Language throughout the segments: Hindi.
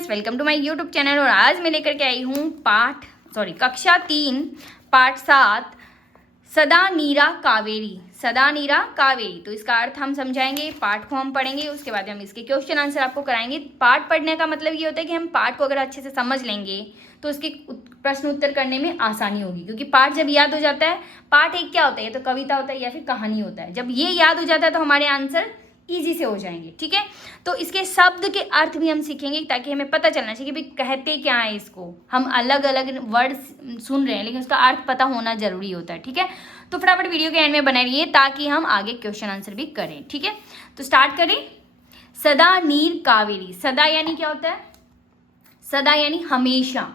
Students, welcome to my YouTube channel. और आज मैं लेकर के आई हूँ कक्षा 3 पाठ 7 सदा नीरा कावेरी। सदा नीरा कावेरी, तो इसका अर्थ हम समझाएंगे, पाठ को हम पढ़ेंगे, उसके बाद हम इसके क्वेश्चन आंसर आपको कराएंगे। पाठ पढ़ने का मतलब ये होता है कि हम पाठ को अगर अच्छे से समझ लेंगे तो उसके प्रश्न उत्तर करने में आसानी होगी, क्योंकि पाठ जब याद हो जाता है, पाठ एक क्या होता है, या तो कविता होता है या फिर कहानी होता है। जब ये याद हो जाता है तो हमारे आंसर ईजी से हो जाएंगे। ठीक है, तो इसके शब्द के अर्थ भी हम सीखेंगे ताकि हमें पता चलना चाहिए कि भाई कहते क्या है इसको। हम अलग अलग वर्ड सुन रहे हैं लेकिन उसका अर्थ पता होना जरूरी होता है। ठीक है, तो फटाफट वीडियो के एंड में बने रहिए ताकि हम आगे क्वेश्चन आंसर भी करें। ठीक है, तो स्टार्ट करें। सदा नीर कावेरी। सदा यानी क्या होता है? सदा यानी हमेशा।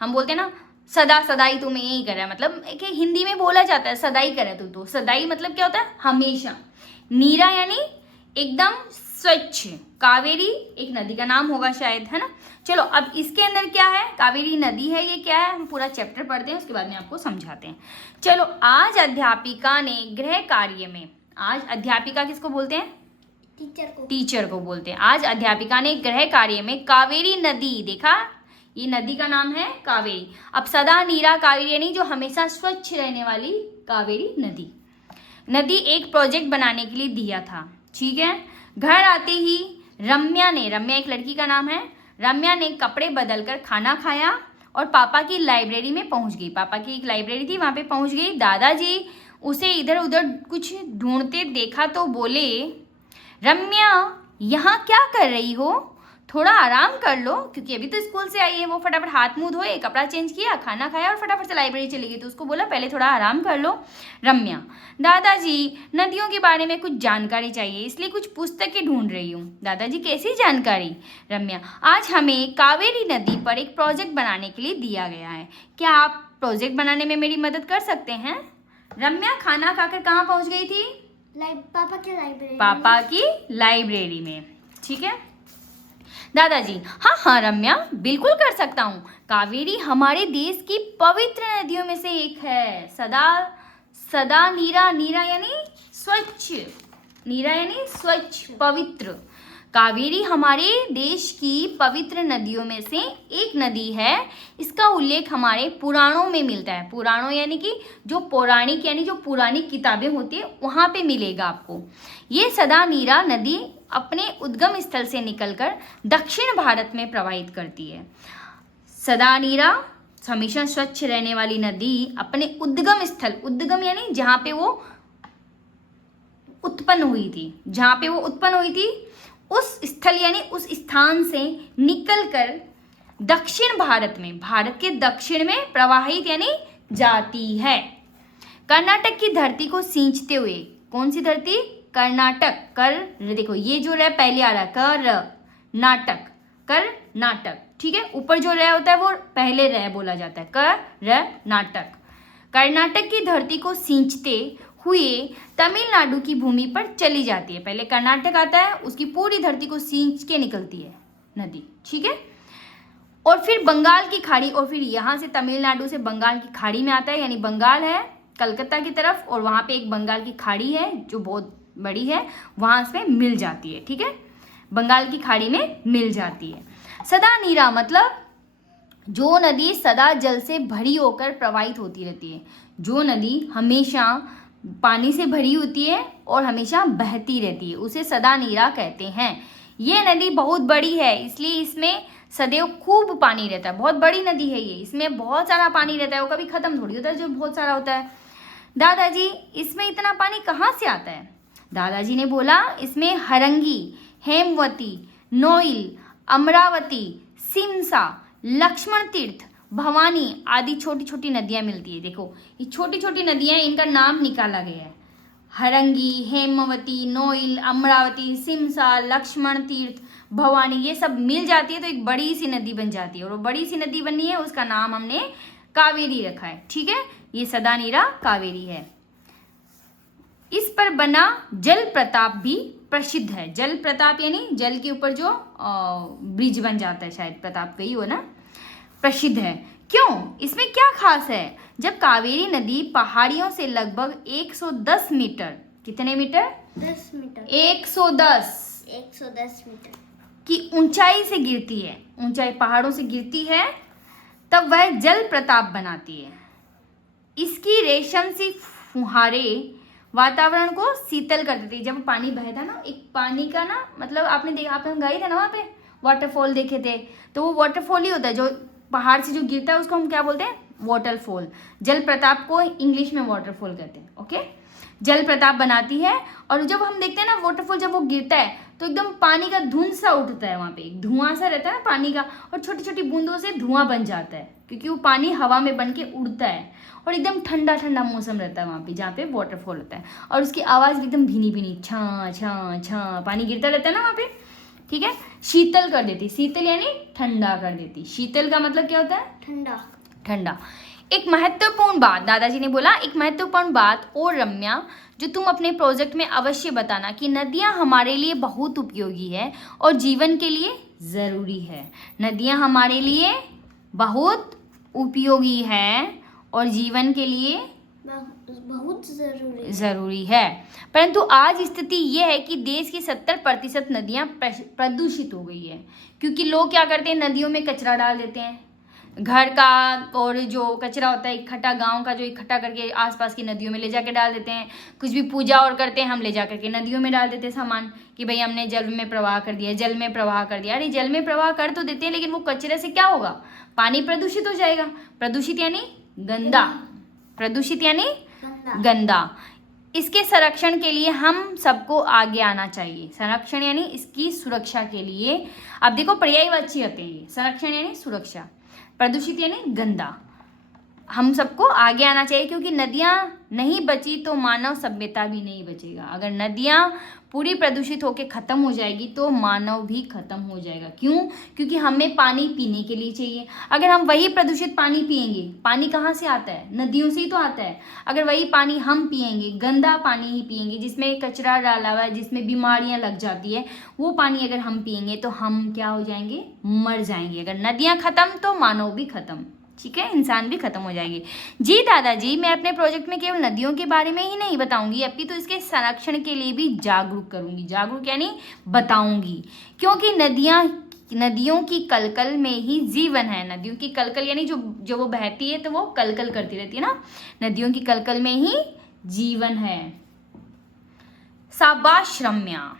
हम बोलते हैं ना सदा सदाई तुम्हें यही कर रहा है, मतलब कि हिंदी में बोला जाता है सदाई करे तो सदाई मतलब क्या होता है? हमेशा। नीरा यानी एकदम स्वच्छ। कावेरी एक नदी का नाम होगा शायद, है ना। चलो अब इसके अंदर क्या है? कावेरी नदी है, ये क्या है? हम पूरा चैप्टर पढ़ते हैं, उसके बाद में आपको समझाते हैं। चलो, आज अध्यापिका ने गृह कार्य में, आज अध्यापिका किसको बोलते हैं? टीचर को बोलते हैं। आज अध्यापिका ने गृह कार्य में कावेरी नदी, देखा ये नदी का नाम है कावेरी। अब सदा नीरा कावेरी यानी जो हमेशा स्वच्छ रहने वाली कावेरी नदी। नदी एक प्रोजेक्ट बनाने के लिए दिया था। ठीक है, घर आते ही रम्या एक लड़की का नाम है, रम्या ने कपड़े बदलकर खाना खाया और पापा की लाइब्रेरी में पहुंच गई। पापा की एक लाइब्रेरी थी, वहां पे पहुंच गई। दादाजी उसे इधर उधर कुछ ढूंढते देखा तो बोले, रम्या यहाँ क्या कर रही हो? थोड़ा आराम कर लो, क्योंकि अभी तो स्कूल से आई है। वो फटाफट हाथ मुंह धोए, कपड़ा चेंज किया, खाना खाया और फटाफट से लाइब्रेरी चली गई। तो उसको बोला पहले थोड़ा आराम कर लो रम्या। दादाजी, नदियों के बारे में कुछ जानकारी चाहिए, इसलिए कुछ पुस्तकें ढूंढ रही हूँ। दादाजी, कैसी जानकारी? रम्या, आज हमें कावेरी नदी पर एक प्रोजेक्ट बनाने के लिए दिया गया है, क्या आप प्रोजेक्ट बनाने में मेरी मदद कर सकते हैं? रम्या खाना खाकर कहाँ पहुँच गई थी? पापा की लाइब्रेरी में। ठीक है, दादाजी, हाँ रम्या, बिल्कुल कर सकता हूँ। कावेरी हमारे देश की पवित्र नदियों में से एक है। सदा नीरा यानी स्वच्छ, नीरा यानी स्वच्छ पवित्र। कावेरी हमारे देश की पवित्र नदियों में से एक नदी है। इसका उल्लेख हमारे पुराणों में मिलता है। पुराणों यानी कि जो पौराणिक यानी जो पुरानी किताबें होती है वहाँ पे मिलेगा आपको। ये सदा नीरा नदी अपने उद्गम स्थल से निकलकर दक्षिण भारत में प्रवाहित करती है। सदा नीरा हमेशा स्वच्छ रहने वाली नदी अपने उद्गम स्थल, उद्गम यानी जहाँ पे वो उत्पन्न हुई थी, उस स्थल यानी उस स्थान से निकलकर दक्षिण भारत में, भारत के दक्षिण में प्रवाहित यानी जाती है। कर्नाटक की धरती को सींचते हुए, कौन सी धरती? कर्नाटक। कर, देखो ये जो रह पहले आ रहा है, कर्नाटक। ठीक है, ऊपर जो रह होता है वो पहले रह बोला जाता है, कर्नाटक। कर्नाटक की धरती को सींचते हुए तमिलनाडु की भूमि पर चली जाती है। पहले कर्नाटक आता है, उसकी पूरी धरती को सींच के निकलती है नदी। ठीक है, और फिर बंगाल की खाड़ी, और फिर यहाँ से तमिलनाडु से बंगाल की खाड़ी में आता है, यानी बंगाल है कलकत्ता की तरफ, और वहाँ पे एक बंगाल की खाड़ी है जो बहुत बड़ी है, वहाँ से मिल जाती है। ठीक है, बंगाल की खाड़ी में मिल जाती है। सदा नीरा मतलब जो नदी सदा जल से भरी होकर प्रवाहित होती रहती है, जो नदी हमेशा पानी से भरी होती है और हमेशा बहती रहती है, उसे सदा नीरा कहते हैं। ये नदी बहुत बड़ी है, इसलिए इसमें सदैव खूब पानी रहता है। बहुत बड़ी नदी है ये, इसमें बहुत सारा पानी रहता है, वो कभी खत्म थोड़ी होता है जो बहुत सारा होता है। दादाजी, इसमें इतना पानी कहाँ से आता है? दादाजी ने बोला, इसमें हरंगी, हेमवती, नोइल, अमरावती, सिमसा, लक्ष्मण तीर्थ, भवानी आदि छोटी छोटी नदियाँ मिलती है। देखो ये छोटी छोटी नदियाँ, इनका नाम निकाला गया है। हरंगी, हेमवती, नोइल, अमरावती, सिमसा, लक्ष्मण तीर्थ, भवानी, ये सब मिल जाती है तो एक बड़ी सी नदी बन जाती है, और वो बड़ी सी नदी बनी है उसका नाम हमने कावेरी रखा है। ठीक है, ये सदा नीरा कावेरी है। इस पर बना जल प्रताप भी प्रसिद्ध है। जल प्रताप यानी जल के ऊपर जो ब्रिज बन जाता है, शायद प्रताप गई हो ना, प्रसिद्ध है। क्यों? इसमें क्या खास है? जब कावेरी नदी पहाड़ियों से लगभग 110 मीटर, कितने मीटर? 10 मीटर। 110 110 मीटर कि ऊंचाई से गिरती है, ऊंचाई पहाड़ों से गिरती है, तब वह जल प्रताप बनाती है। इसकी रेशम सी फुहारे वातावरण को शीतल कर देती है। जब पानी बहता ना, एक पानी का ना मतलब आपने देखा, आपने गए थे ना वहाँ पे, वाटरफॉल देखे थे, तो वो वाटरफॉल ही होता है जो पहाड़ से जो गिरता है, उसको हम क्या बोलते हैं, वाटरफॉल। जल प्रताप को इंग्लिश में वाटरफॉल कहते हैं। ओके, जल प्रताप बनाती है। और जब हम देखते हैं ना वाटरफॉल, जब वो गिरता है तो एकदम पानी का धुंध सा उठता है, वहाँ पे एक धुआं सा रहता है ना पानी का, और छोटी छोटी बूंदों से धुआं बन जाता है, क्योंकि वो पानी हवा में बन के उड़ता है, और एकदम ठंडा ठंडा मौसम रहता है वहाँ पे जहाँ पे वाटरफॉल होता है, और उसकी आवाज़ एकदम भीनी भीनी, छाँ छाँ छाँ, पानी गिरता रहता है ना वहाँ पे, ठीक है। शीतल कर देती, शीतल यानी ठंडा कर देती। शीतल का मतलब क्या होता है, ठंडा। ठंडा। एक महत्वपूर्ण बात दादाजी ने बोला, एक महत्वपूर्ण बात और रम्या, जो तुम अपने प्रोजेक्ट में अवश्य बताना, कि नदियाँ हमारे लिए बहुत उपयोगी है और जीवन के लिए ज़रूरी है। नदियाँ हमारे लिए बहुत उपयोगी है और जीवन के लिए बहुत ज़रूरी है। परंतु आज स्थिति ये है कि देश की 70% नदियाँ प्रदूषित हो गई है, क्योंकि लोग क्या करते हैं, नदियों में कचरा डाल देते हैं, घर का और जो कचरा होता है इकट्ठा, गांव का जो इकट्ठा करके आसपास की नदियों में ले जाके डाल देते हैं। कुछ भी पूजा और करते हैं, हम ले जा करके नदियों में डाल देते हैं सामान, कि भाई हमने जल में प्रवाह कर दिया, जल में प्रवाह कर दिया। अरे जल में प्रवाह कर तो देते हैं, लेकिन वो कचरे से क्या होगा, पानी प्रदूषित हो जाएगा। प्रदूषित यानी गंदा, प्रदूषित यानी गंदा। इसके संरक्षण के लिए हम सबको आगे आना चाहिए। संरक्षण यानी इसकी सुरक्षा के लिए, अब देखो पर्यायवाची होते हैं ये, संरक्षण यानी सुरक्षा, प्रदूषित यानी गंदा। हम सबको आगे आना चाहिए, क्योंकि नदियाँ नहीं बची तो मानव सभ्यता भी नहीं बचेगा। अगर नदियाँ पूरी प्रदूषित होकर ख़त्म हो जाएगी तो मानव भी ख़त्म हो जाएगा। क्यों? क्योंकि हमें पानी पीने के लिए चाहिए। अगर हम वही प्रदूषित पानी पिएंगे, पानी कहाँ से आता है, नदियों से ही तो आता है। अगर वही पानी हम पिएंगे, गंदा पानी ही पिएंगे जिसमें कचरा डाला हुआ है, जिसमें बीमारियाँ लग जाती है, वो पानी अगर हम पिएंगे तो हम क्या हो जाएंगे, मर जाएंगे। अगर नदियाँ ख़त्म तो मानव भी ख़त्म, ठीक है, इंसान भी खत्म हो जाएगी। जी दादाजी, मैं अपने प्रोजेक्ट में केवल नदियों के बारे में ही नहीं बताऊंगी, अभी तो इसके संरक्षण के लिए भी जागरूक करूंगी। जागरूक यानी बताऊंगी, क्योंकि नदियों की कलकल में ही जीवन है। नदियों की कलकल यानी जो वो बहती है तो वो कलकल करती रहती है ना, नदियों की कलकल में ही जीवन है। शाबाश रम्या।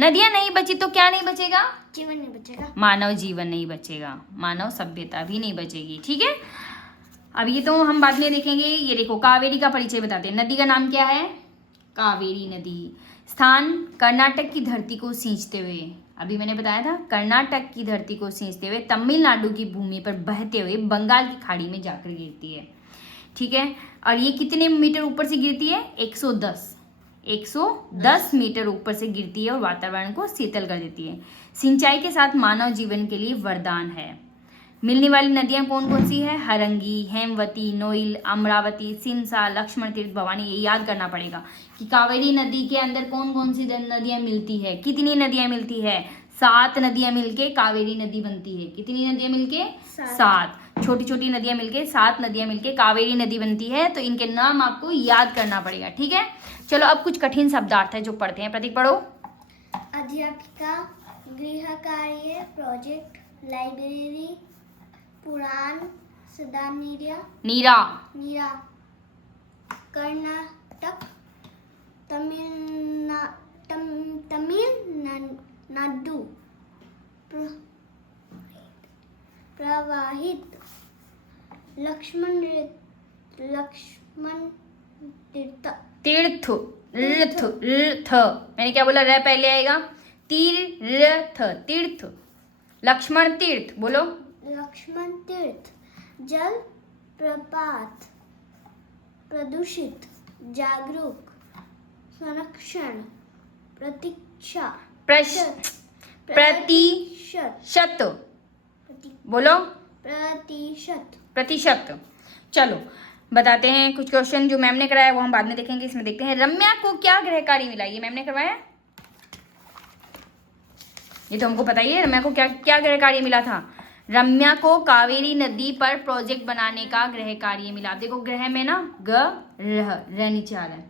नदियां नहीं बची तो क्या नहीं बचेगा, जीवन नहीं बचेगा, मानव जीवन नहीं बचेगा, मानव सभ्यता भी नहीं बचेगी, ठीक है। अब ये तो हम बाद में देखेंगे। ये देखो, कावेरी का परिचय बताते हैं। नदी का नाम क्या है, कावेरी नदी। स्थान, कर्नाटक की धरती को सींचते हुए, अभी मैंने बताया था, कर्नाटक की धरती को सींचते हुए तमिलनाडु की भूमि पर बहते हुए बंगाल की खाड़ी में जाकर गिरती है, ठीक है। और ये कितने मीटर ऊपर से गिरती है, 110 मीटर ऊपर से गिरती है और वातावरण को शीतल कर देती है। सिंचाई के साथ मानव जीवन के लिए वरदान है। मिलने वाली नदियां कौन कौन सी है, हरंगी, हेमवती, नोइल, अमरावती, सिमसा, लक्ष्मण तीर्थ, भवानी। ये याद करना पड़ेगा कि कावेरी नदी के अंदर कौन कौन सी नदियां मिलती है। कितनी नदियां मिलती है, 7 नदियां मिलके कावेरी नदी बनती है। कितनी नदियां मिलके, 7। छोटी छोटी नदियां मिलके 7 नदियां मिलके कावेरी नदी बनती है। तो इनके नाम आपको याद करना पड़ेगा, ठीक है। चलो अब कुछ कठिन शब्दार्थ है जो पढ़ते हैं। प्रतीक पढ़ो। अध्यापिका, गृह कार्य, प्रोजेक्ट, लाइब्रेरी, पुराण, सदा नीरा, कर्नाटक, तमिलनाडु, प्रवाहित, लक्ष्मण तीर्थ, मैंने क्या बोला, र पहले आएगा, तीर्थ, लक्ष्मण तीर्थ, बोलो। लक्ष्मण तीर्थ, जल प्रपात, प्रदूषित, जागरूक, संरक्षण, प्रतीक्षा, प्रतिशत, बोलो, प्रतिशत। चलो बताते हैं कुछ क्वेश्चन जो मैम ने कराया, वो हम बाद में देखेंगे। इसमें देखते हैं, रम्या को क्या गृह कार्य मिला, ये मैम ने करवाया, ये तो हमको पता ही है। रम्या को क्या क्या गृह कार्य मिला था, रम्या को कावेरी नदी पर प्रोजेक्ट बनाने का गृह कार्य मिला। देखो ग्रह में ना ग रह नीचे आ रहा है,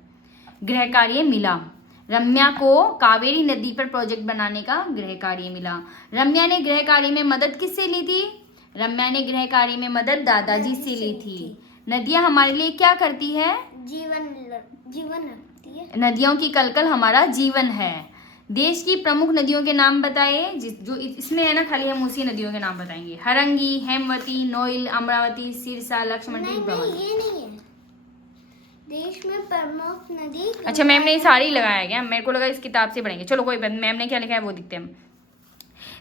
गृह कार्य मिला। रम्या को कावेरी नदी पर प्रोजेक्ट बनाने का गृह कार्य मिला। रम्या ने गृह कार्य में मदद किससे ली थी? रम्या ने गृह कार्य में मदद दादाजी से ली थी। नदियां हमारे लिए क्या करती है? जीवन रखती है। नदियों की कलकल हमारा जीवन है। देश की प्रमुख नदियों के नाम बताए। जो इसमें है ना, खाली हम उसी नदियों के नाम बताएंगे। हरंगी, हेमवती, नोइल, अमरावती, सिरसा, लक्ष्मणी, भवानी। ये नहीं है। देश में प्रमुख नदी। अच्छा, मैम ने सारी लगाया गया, मेरे को लगा इस किताब से पढ़ेंगे। चलो कोई बात, मैम ने क्या लिखा है वो दिखते हैं हम।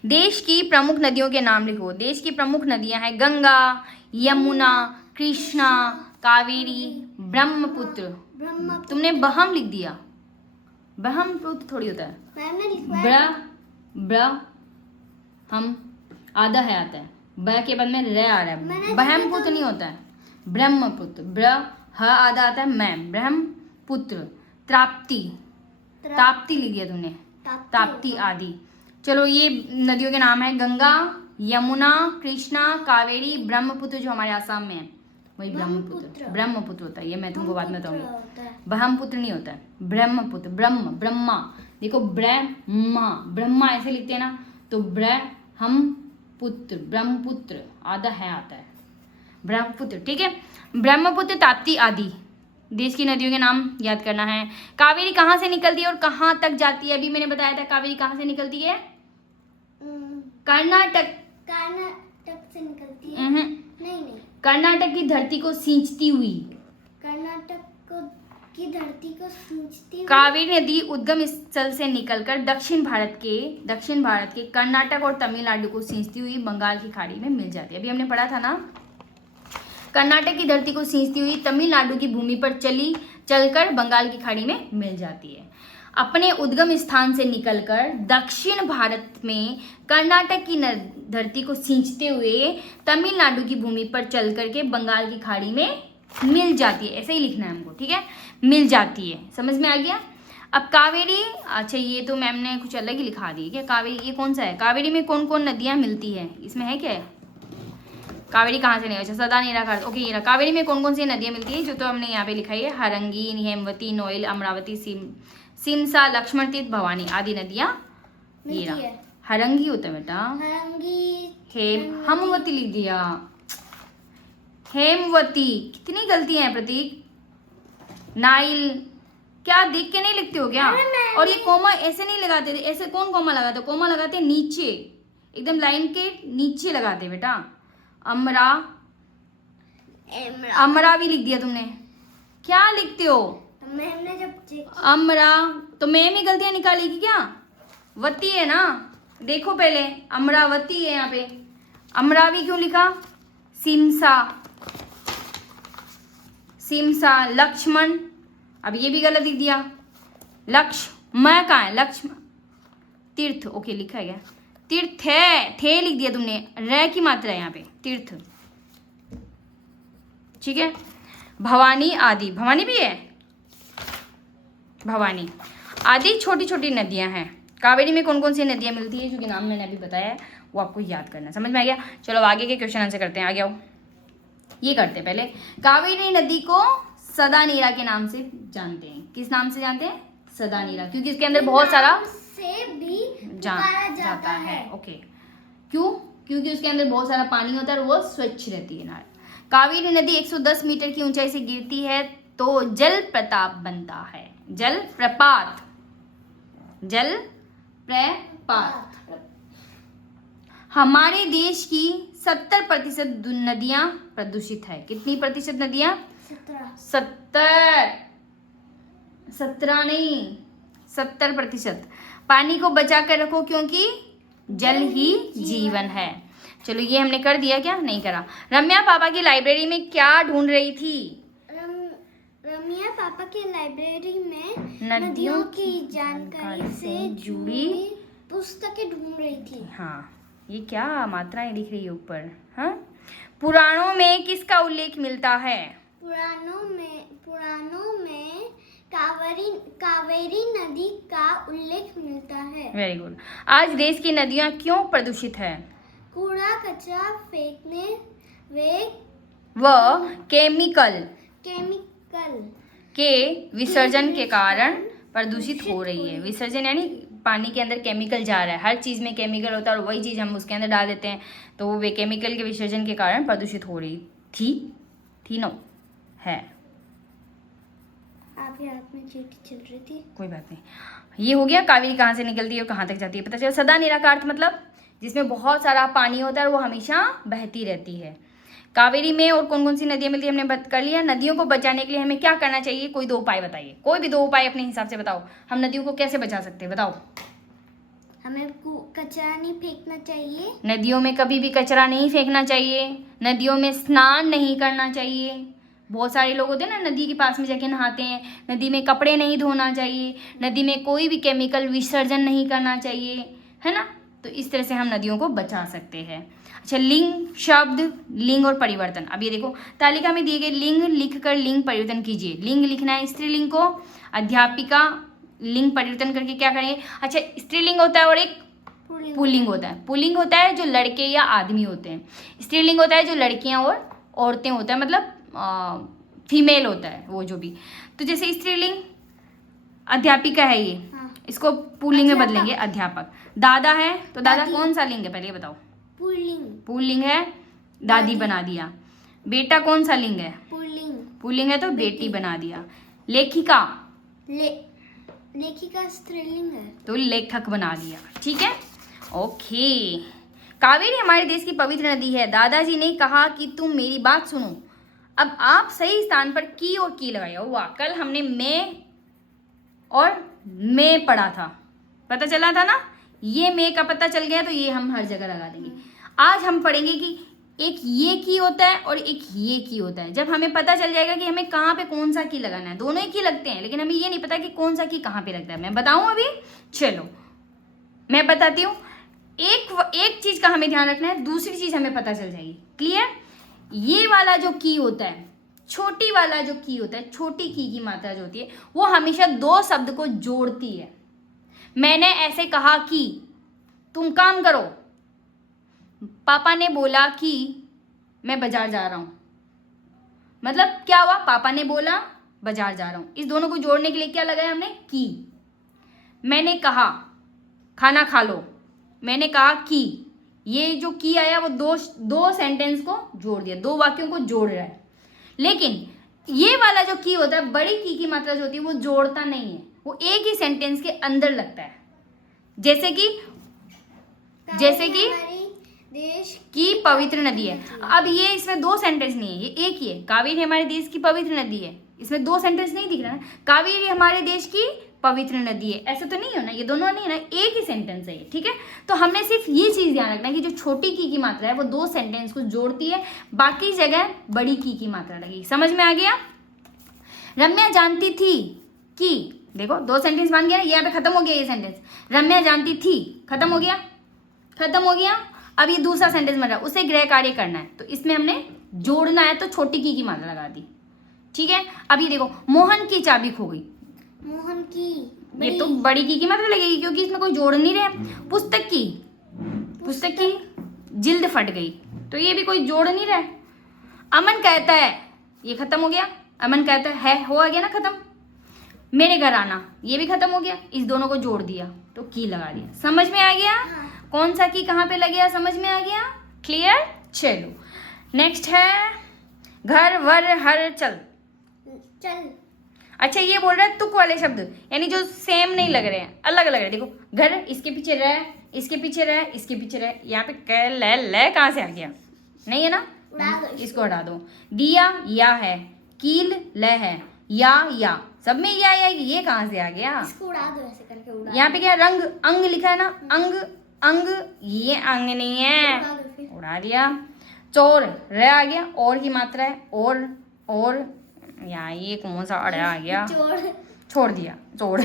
देश की प्रमुख नदियों के नाम लिखो। देश की प्रमुख नदियां हैं गंगा, यमुना, कृष्णा, कावेरी, ब्रह्मपुत्र। तुमने बहम लिख दिया, ब्रह्मपुत्र थोड़ी होता है। मैम ने लिखवाया। हम आधा है आता है, ब के बाद में र आ रहा है, ब्रह्मपुत्र नहीं होता है, ब्रह्मपुत्र। ब्र ह आधा आता है, मैम ब्रह्मपुत्र। ताप्ती लिख दिया तुमने, ताप्ती आदि। चलो ये नदियों के नाम है गंगा, यमुना, कृष्णा, कावेरी, ब्रह्मपुत्र। जो हमारे आसाम में है वही ब्रह्मपुत्र होता है। ये मैं तुमको बाद में बताऊंगी। ब्रह्मपुत्र नहीं होता है, ब्रह्मपुत्र। ब्रह्मा देखो, ब्रह्मा ऐसे लिखते हैं ना, तो ब्रह्मपुत्र आधा है आता है, ब्रह्मपुत्र। ठीक है, ब्रह्मपुत्र, ताप्ती आदि देश की नदियों के नाम याद करना है। कावेरी कहाँ से निकलती है और कहाँ तक जाती है? अभी मैंने बताया था कावेरी कहाँ से निकलती है? कर्नाटक से निकलती है। नहीं, कर्नाटक की धरती को सींचती हुई। की धरती को सींचती हुई कावेरी नदी उद्गम स्थल से निकलकर दक्षिण भारत के कर्नाटक और तमिलनाडु को सींचती हुई बंगाल की खाड़ी में मिल जाती है। अभी हमने पढ़ा था ना, कर्नाटक की धरती को सींचती हुई तमिलनाडु की भूमि पर चलकर बंगाल की खाड़ी में मिल जाती है। अपने उद्गम स्थान से निकलकर दक्षिण भारत में कर्नाटक की धरती को सींचते हुए तमिलनाडु की भूमि पर चल करके बंगाल की खाड़ी में मिल जाती है। ऐसे ही लिखना है हमको, ठीक है, मिल जाती है। समझ में आ गया? अब कावेरी, अच्छा ये तो मैम ने कुछ अलग ही लिखा दी क्या? कावेरी ये कौन सा है? कावेरी में कौन कौन नदियाँ मिलती है? इसमें है क्या? कावेरी कहाँ से नहीं? अच्छा, सदा नीरा का, ओके ये रहा। कावेरी में कौन कौन सी नदियाँ मिलती है? जो तो हमने यहाँ पे लिखा है, हरंगी, हेमवती, नोइल, अमरावती, सिमसा, लक्ष्मण तीर्थ, भवानी आदि नदियाँ। ये रहा, हरंगी होता है बेटा, हेमवती लिख दिया, हेमवती। कितनी गलतियां हैं प्रतीक। नाइल, क्या देख के नहीं लिखते हो क्या? और ये कोमा ऐसे नहीं लगाते थे, ऐसे कौन कोमा लगाते? कोमा लगाते नीचे, एकदम लाइन के नीचे लगाते बेटा। अमरा भी लिख दिया तुमने, क्या लिखते हो? मैंने जब अमरा, तो मैम ही गलतियां निकालेगी क्या? वती है ना, देखो पहले, अमरावती है यहाँ पे, अमरावी क्यों लिखा? सिमसा, लक्ष्मण, अब ये भी गलत लिख दिया। मैं कहाँ है? लक्ष्मण तीर्थ, ओके लिखा है क्या? तीर्थ है, थे लिख दिया तुमने, रे की मात्रा है यहाँ पे, तीर्थ। ठीक है, भवानी आदि, भवानी भी है, भवानी आदि छोटी छोटी नदियां हैं। कावेरी में कौन कौन सी नदियां मिलती है, जो कि नाम मैंने अभी बताया है, वो आपको याद करना है। समझ में आ गया? चलो अब आगे के क्वेश्चन आंसर करते हैं, आ गया। ये करते हैं पहले। कावेरी नदी को सदा नीरा के नाम से जानते हैं। किस नाम से जानते हैं? सदा नीरा, क्योंकि इसके अंदर बहुत सारा से भी जाता है। ओके, क्यों? क्योंकि उसके अंदर बहुत सारा पानी होता है और वो स्वच्छ रहती है। कावेरी नदी 110 मीटर की ऊंचाई से गिरती है तो जल प्रपात बनता है। जल प्रपात। हमारे देश की 70% नदियां प्रदूषित है। कितनी प्रतिशत नदियां? 17 नहीं, 70%। पानी को बचा कर रखो क्योंकि जल ही जीवन है। चलो ये हमने कर दिया क्या? नहीं करा। रम्या पापा की लाइब्रेरी में क्या ढूंढ रही थी? रम्या पापा की लाइब्रेरी में नदियों की जानकारी से जुड़ी पुस्तकें ढूंढ रही थी। हाँ, ये क्या मात्राएं लिख रही है ऊपर? हाँ, पुराणों में किसका उल्लेख मिलता है? पुराणों में कावेरी नदी का उल्लेख मिलता है। Very good. आज देश की नदियां क्यों प्रदूषित है? कूड़ा कचरा फेंकने व केमिकल केमिकल के विसर्जन के कारण प्रदूषित हो रही है। विसर्जन यानी पानी के अंदर केमिकल जा रहा है, हर चीज़ में केमिकल होता है और वही चीज़ हम उसके अंदर डाल देते हैं, तो वे केमिकल के विसर्जन के कारण प्रदूषित हो रही थी नो है। आपके हाथ में चीटी चल रही थी, कोई बात नहीं। ये हो गया कावेरी कहाँ से निकलती है और कहाँ तक जाती है, पता चला। सदा नीरा का अर्थ मतलब जिसमें बहुत सारा पानी होता है और वो हमेशा बहती रहती है। कावेरी में और कौन कौन सी नदियाँ मिलती है हमने कर लिया। नदियों को बचाने के लिए हमें क्या करना चाहिए, कोई 2 उपाय बताइए, कोई भी 2 उपाय अपने हिसाब से बताओ। हम नदियों को कैसे बचा सकते हैं, बताओ। हमें कचरा नहीं फेंकना चाहिए, नदियों में कभी भी कचरा नहीं फेंकना चाहिए, नदियों में स्नान नहीं करना चाहिए। बहुत सारे लोग होते हैं ना नदी के पास में जाके नहाते हैं, नदी में कपड़े नहीं धोना चाहिए, नदी में कोई भी केमिकल विसर्जन नहीं करना चाहिए, है ना। तो इस तरह से हम नदियों को बचा सकते हैं। अच्छा, लिंग, शब्द, लिंग और परिवर्तन। अब ये देखो तालिका में दिए गए लिंग लिखकर लिंग परिवर्तन कीजिए। लिंग लिखना है स्त्रीलिंग को, अध्यापिका लिंग परिवर्तन करके क्या करेंगे। अच्छा, स्त्रीलिंग होता है और एक पुल्लिंग होता है। पुल्लिंग होता है जो लड़के या आदमी होते हैं, स्त्रीलिंग होता है जो लड़कियां और औरतें होता है, मतलब फीमेल होता है वो जो भी। तो जैसे स्त्रीलिंग अध्यापिका है ये, हाँ। इसको पुल्लिंग में बदलेंगे अध्यापक। दादा है तो दादा कौन सा लिंग है पहले ये बताओ। पुल्लिंग, पुल्लिंग है, दादी बना दिया। बेटा कौन सा लिंग है, पुल्लिंग, पुल्लिंग है तो बेटी बना दिया। लेखिका, लेखिका स्त्रीलिंग है तो लेखक बना दिया। ठीक है, ओके। कावेरी हमारे देश की पवित्र नदी है। दादाजी ने कहा कि तुम मेरी बात सुनो। अब आप सही स्थान पर की और की लगाए हो। वाह, कल हमने मैं पढ़ा था, पता चला था ना। ये मैं का पता चल गया तो ये हम हर जगह लगा देंगे। आज हम पढ़ेंगे कि एक ये की होता है और एक ये की होता है। जब हमें पता चल जाएगा कि हमें कहाँ पे कौन सा की लगाना है, दोनों ही की लगते हैं लेकिन हमें ये नहीं पता कि कौन सा की कहाँ पे लगता है। मैं बताऊं अभी, चलो मैं बताती हूँ। एक चीज का हमें ध्यान रखना है, दूसरी चीज हमें पता चल जाएगी। क्लियर। ये वाला जो की होता है, छोटी वाला जो की होता है, छोटी की मात्रा जो होती है वो हमेशा 2 शब्द को जोड़ती है। मैंने ऐसे कहा कि तुम काम करो, पापा ने बोला कि मैं बाजार जा रहा हूं। मतलब क्या हुआ, पापा ने बोला बाजार जा रहा हूं, इस दोनों को जोड़ने के लिए क्या लगाया हमने, की। मैंने कहा खाना खा लो, मैंने कहा कि, ये जो की आया वो दो सेंटेंस को जोड़ दिया, 2 वाक्यों को जोड़ रहा है। लेकिन ये वाला जो की होता है, बड़ी की मात्रा जो होती है वो जोड़ता नहीं है, वो एक ही सेंटेंस के अंदर लगता है। जैसे कि देश की पवित्र नदी है। अब ये इसमें 2 सेंटेंस नहीं है, ये एक ही है। कावेरी हमारे देश की पवित्र नदी है, इसमें 2 सेंटेंस नहीं दिख रहा ना। कावेरी हमारे देश की पवित्र नदी है, ऐसा तो नहीं है ना, ये दोनों नहीं है ना, एक ही सेंटेंस है ये। ठीक है, तो हमने सिर्फ ये चीज ध्यान रखना है कि जो छोटी की मात्रा है वो 2 सेंटेंस को जोड़ती है, बाकी जगह बड़ी की मात्रा लगेगी। समझ में आ गया। रम्या जानती थी कि, देखो 2 सेंटेंस बन गया ना, यहाँ पे खत्म हो गया ये सेंटेंस। रम्या जानती थी, खत्म हो गया। अब ये दूसरा सेंटेंस बन रहा है, उसे गृह कार्य करना है, तो इसमें हमने जोड़ना है तो छोटी की मात्रा लगा दी। ठीक है, अब ये देखो मोहन की चाबी खो गई, मोहन की, ये तो बड़ी की मात्रा लगेगी क्योंकि इसमें कोई जोड़ नहीं रहे। पुस्तक की जिल्द फट गई, तो ये भी कोई जोड़ नहीं रहा। अमन कहता है, ये खत्म हो गया। अमन कहता है, हो गया ना खत्म। मेरे घर आना, ये भी खत्म हो गया, इस दोनों को जोड़ दिया तो की लगा दिया। समझ में आ गया कौन सा की कहाँ पे लग गया, समझ में आ गया। क्लियर। चलो नेक्स्ट है घर वर हर चल। अच्छा, ये बोल रहा है तुक वाले शब्द, यानी जो सेम नहीं लग रहे हैं, अलग अलग है। देखो घर, इसके पीछे रह, इसके पीछे रह, इसके पीछे रह, यहाँ पे क ल कहाँ से आ गया, नहीं है ना, इसको हटा दो। दिया या है, कील ल है, या सब में या ये कहाँ से आ गया, इसको उड़ा दो, ऐसे करके उड़ा। यहाँ पे क्या रंग अंग लिखा है ना, अंग, ये अंग नहीं है, उड़ा दिया। चोर र आ गया, और की मात्रा है, और यहाँ ये कौन सा अड़ा आ गया, छोड़ दिया चोर।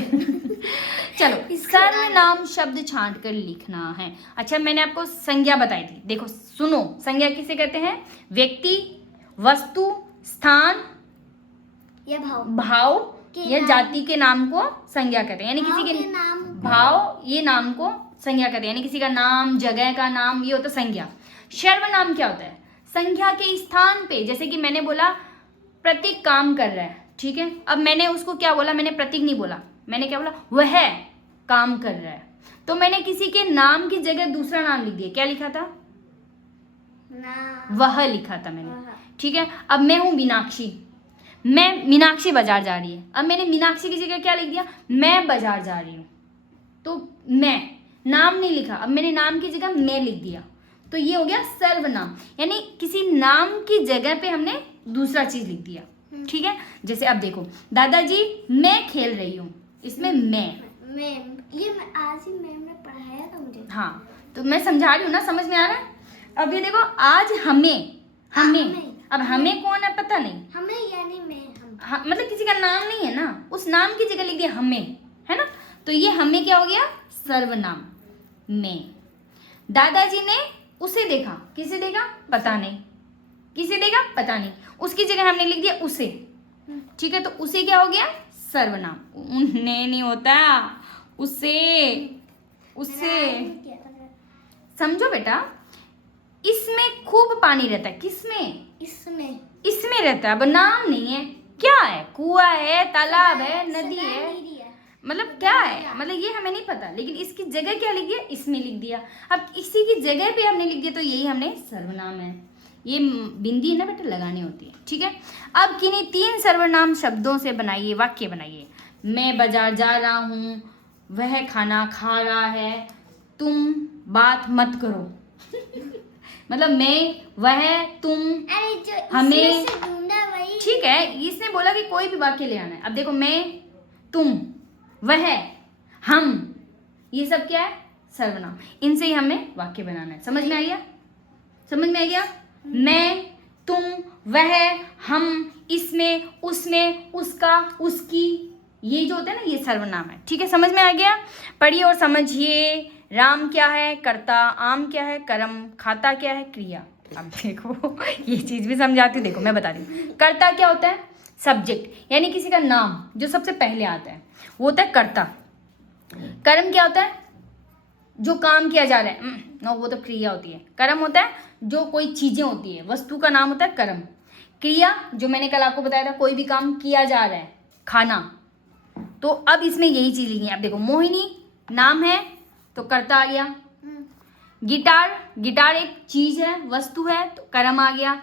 चलो सर्वनाम शब्द छांट कर लिखना है। अच्छा, मैंने आपको संज्ञा बताई थी, देखो सुनो, संज्ञा किसे कहते हैं, व्यक्ति, वस्तु, स्थान या भाव या जाति के नाम को संज्ञा कहते हैं, यानी किसी के नाम, भाव ये नाम को संज्ञा कहते हैं, यानी किसी का नाम, जगह का नाम, ये होता है संज्ञा। सर्वनाम क्या होता है, संख्या के स्थान पे, जैसे कि मैंने बोला प्रतीक काम कर रहा है, ठीक है, अब मैंने उसको क्या बोला, मैंने प्रतीक नहीं बोला, मैंने क्या बोला, वह काम कर रहा है। तो मैंने किसी के नाम की जगह दूसरा नाम लिख दिया। क्या लिखा था? वह लिखा था मैंने, ठीक है। अब मैं हूं मीनाक्षी, मैं मीनाक्षी बाजार जा रही है। अब मैंने मीनाक्षी की जगह क्या लिख दिया, मैं बाजार जा रही हूँ। तो मैं नाम नहीं लिखा, अब मैंने नाम की जगह मैं लिख दिया। तो ये हो गया सर्वनाम, यानी किसी नाम की जगह पे हमने दूसरा चीज लिख दिया, ठीक है। जैसे अब देखो, दादाजी मैं खेल रही हूँ, इसमें ये मैं आज ही मैम ने पढ़ाया था मुझे। हाँ, तो मैं समझा रही हूँ ना, समझ में आ रहा है। अब ये देखो, आज हमें अब हमें कौन है पता नहीं, हमें यानी मैं, हाँ, मतलब किसी का नाम नहीं है ना, उस नाम की जगह लिख दिया हमें, है ना। तो ये हमें क्या हो गया, सर्वनाम में। दादाजी ने उसे देखा, किसे देखा पता नहीं, किसे देखा पता नहीं, उसकी जगह हमने लिख दिया उसे, ठीक है। तो उसे क्या हो गया, सर्वनाम। उन्हें नहीं होता, उसे समझो बेटा। इसमें खूब पानी रहता है, किसमें, इसमें रहता है। अब नाम नहीं है, क्या है, कुआं है, तालाब है, नदी है, मतलब क्या है, मतलब ये हमें नहीं पता, लेकिन इसकी जगह क्या लिख दिया, इसमें लिख दिया। अब इसी की जगह पे हमने लिख दिया, तो यही हमने सर्वनाम है। ये बिंदी है ना बेटा, लगानी होती है, ठीक है। अब किन्हीं 3 सर्वनाम शब्दों से बनाइए, वाक्य बनाइए। मैं बाजार जा रहा हूँ, वह खाना खा रहा है, तुम बात मत करो। मतलब मैं, वह, तुम, अरे जो हमें, से ढूंढा वही, ठीक है। इसने बोला कि कोई भी वाक्य ले आना है। अब देखो, मैं, तुम, वह, हम, ये सब क्या है, सर्वनाम। इनसे ही हमें वाक्य बनाना है। समझ में आ गया, समझ में आ गया। मैं, तुम, वह, हम, इसमें, उसमें, उसका, उसकी, ये जो होता है ना, ये सर्वनाम है, ठीक है। समझ में आ गया। पढ़िए और समझिए। राम क्या है, कर्ता। आम क्या है, कर्म। खाता क्या है, क्रिया। अब देखो ये चीज भी समझाती हूँ, देखो मैं बता रही हूँ। कर्ता क्या होता है, सब्जेक्ट, यानी किसी का नाम जो सबसे पहले आता है वो होता है कर्ता। कर्म क्या होता है, जो काम किया जा रहा है, नो, वो तो क्रिया होती है। कर्म होता है जो कोई चीजें होती है, वस्तु का नाम होता है कर्म। क्रिया, जो मैंने कल आपको बताया था, कोई भी काम किया जा रहा है, खाना। तो अब इसमें यही चीज लिखी है। अब देखो, मोहिनी नाम है तो कर्ता आ गया। गिटार एक चीज है, वस्तु है, तो कर्म आ गया।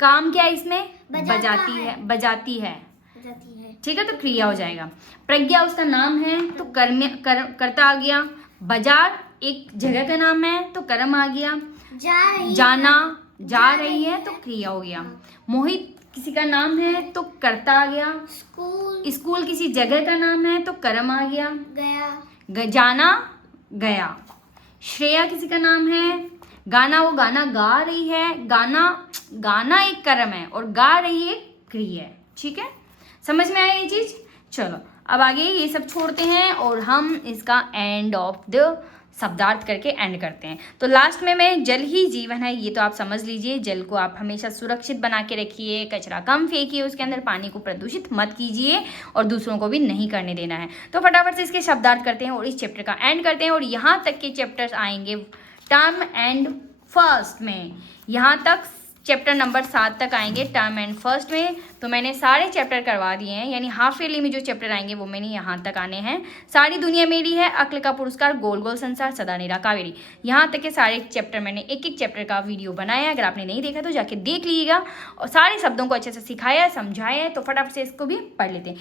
काम क्या है इसमें, बजाती है, ठीक है, तो क्रिया हो जाएगा। प्रज्ञा उसका नाम है तो कर्ता आ गया। बाजार एक जगह का नाम है तो कर्म आ गया। जा रही है तो क्रिया हो गया। मोहित किसी का नाम है तो कर्ता आ गया। स्कूल किसी जगह का नाम है तो कर्म आ गया। जाना, गया। श्रेया किसी का नाम है। गाना, वो गाना गा रही है। गाना एक कर्म है और गा रही एक क्रिया है, ठीक है। समझ में आया ये चीज। चलो अब आगे ये सब छोड़ते हैं और हम इसका एंड ऑफ द शब्दार्थ करके एंड करते हैं। तो लास्ट में मैं, जल ही जीवन है, ये तो आप समझ लीजिए। जल को आप हमेशा सुरक्षित बना के रखिए, कचरा कम फेंकिए उसके अंदर, पानी को प्रदूषित मत कीजिए और दूसरों को भी नहीं करने देना है। तो फटाफट से इसके शब्दार्थ करते हैं और इस चैप्टर का एंड करते हैं। और यहाँ तक के चैप्टर्स आएंगे टर्म एंड फर्स्ट में, यहाँ तक चैप्टर नंबर 7 तक आएंगे टर्म एंड फर्स्ट में। तो मैंने सारे चैप्टर करवा दिए हैं, यानी हाफ ईयरली में जो चैप्टर आएंगे वो मैंने यहाँ तक आने हैं। सारी दुनिया मेरी है, अक्ल का पुरस्कार, गोल गोल संसार, सदा नीरा कावेरी, यहाँ तक के सारे चैप्टर मैंने एक एक चैप्टर का वीडियो बनाया है। अगर आपने नहीं देखा तो जाके देख लीजिएगा। और सारे शब्दों को अच्छे से सिखाया है, समझाया है। तो फटाफट से इसको भी पढ़ लेते हैं।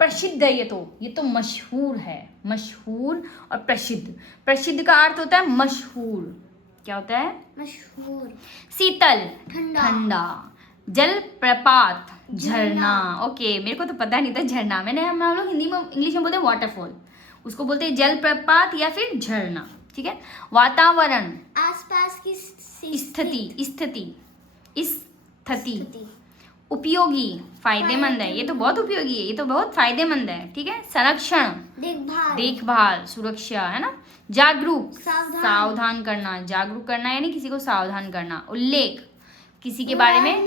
प्रसिद्ध है, ये तो मशहूर है, मशहूर और प्रसिद्ध का अर्थ होता है मशहूर। क्या होता है, मशहूर। शीतल, ठंडा। जल प्रपात, झरना। ओके, मेरे को तो पता नहीं था झरना, हम लोग हिंदी में, इंग्लिश में बोलते हैं वाटरफॉल, उसको बोलते हैं जल प्रपात या फिर झरना, ठीक है। वातावरण, आसपास की स्थिति। उपयोगी, फायदेमंद है, ये तो बहुत उपयोगी है, ये तो बहुत फायदेमंद है, ठीक है। संरक्षण, देखभाल, सुरक्षा, है ना। जागरूक, सावधान करना, जागरूक करना यानी किसी को सावधान करना। उल्लेख, किसी के बारे में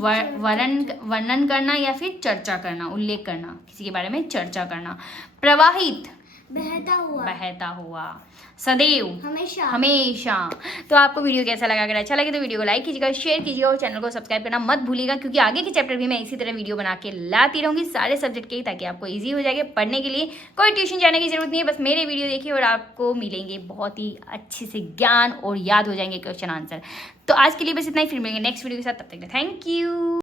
वर्णन करना या फिर चर्चा करना, उल्लेख करना, किसी के बारे में चर्चा करना। प्रवाहित, बहता हुआ सदैव हमेशा हमेशा। तो आपको वीडियो कैसा लगा? अगर अच्छा लगे तो वीडियो को लाइक कीजिएगा, शेयर कीजिएगा और चैनल को सब्सक्राइब करना मत भूलिएगा, क्योंकि आगे के चैप्टर भी मैं इसी तरह वीडियो बना के लाती रहूँगी सारे सब्जेक्ट के, ताकि आपको ईजी हो जाएगा पढ़ने के लिए। कोई ट्यूशन जाने की जरूरत नहीं है, बस मेरे वीडियो देखिए और आपको मिलेंगे बहुत ही अच्छे से ज्ञान और याद हो जाएंगे क्वेश्चन आंसर। तो आज के लिए बस इतना ही, फिर मिलेंगे नेक्स्ट वीडियो के साथ। तब तक थैंक यू।